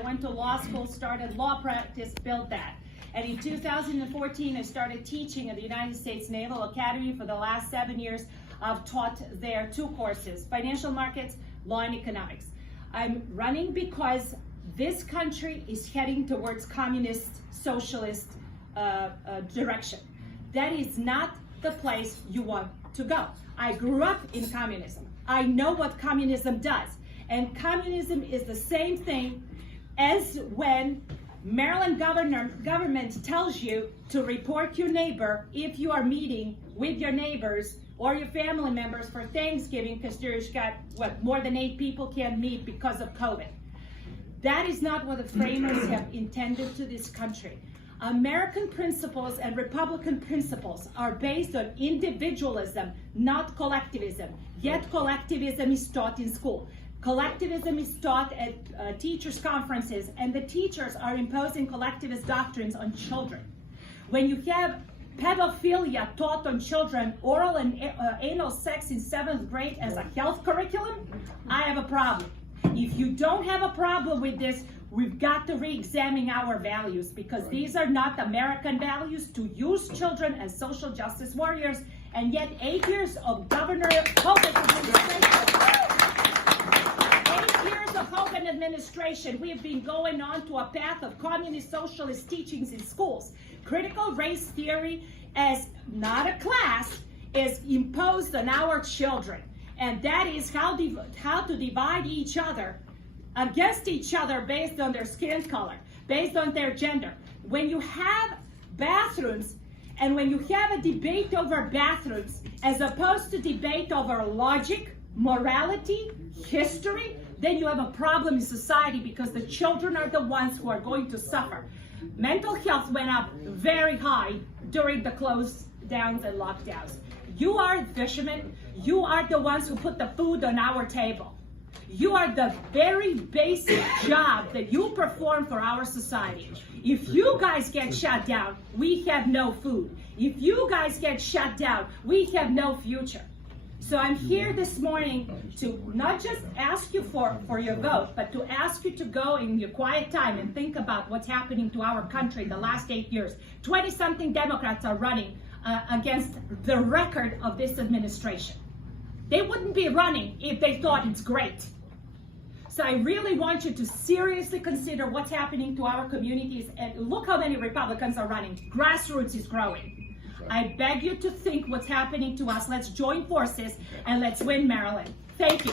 I went to law school, started law practice, built that. And in 2014, I started teaching at the United States Naval Academy. For the last 7 years, I've taught there 2 courses, financial markets, law and economics. I'm running because this country is heading towards communist, socialist direction. That is not the place you want to go. I grew up in communism. I know what communism does. And communism is the same thing as when Maryland government tells you to report your neighbor if you are meeting with your neighbors or your family members for Thanksgiving, because there's got, more than 8 people can't meet because of COVID. That is not what the framers have intended to this country. American principles and Republican principles are based on individualism, not collectivism. Yet collectivism is taught in school. Collectivism is taught at teachers' conferences, and the teachers are imposing collectivist doctrines on children. When you have pedophilia taught on children, oral and anal sex in 7th grade as a health curriculum, I have a problem. If you don't have a problem with this, we've got to re-examine our values, because these are not American values to use children as social justice warriors. And yet 8 years of Governor Hogan administration, we have been going on to a path of communist socialist teachings in schools. Critical race theory as not a class is imposed on our children. And that is how to divide each other against each other based on their skin color, based on their gender. When you have bathrooms and when you have a debate over bathrooms as opposed to debate over logic, morality, history, then you have a problem in society, because the children are the ones who are going to suffer. Mental health went up very high during the close downs and lockdowns. You are fishermen. You are the ones who put the food on our table. You are the very basic job that you perform for our society. If you guys get shut down, we have no food. If you guys get shut down, we have no future. So I'm here this morning to not just ask you for your vote, but to ask you to go in your quiet time and think about what's happening to our country in the last 8 years. 20-something Democrats are running against the record of this administration. They wouldn't be running if they thought it's great. So I really want you to seriously consider what's happening to our communities, and look how many Republicans are running. Grassroots is growing. I beg you to think what's happening to us. Let's join forces and let's win Maryland. Thank you.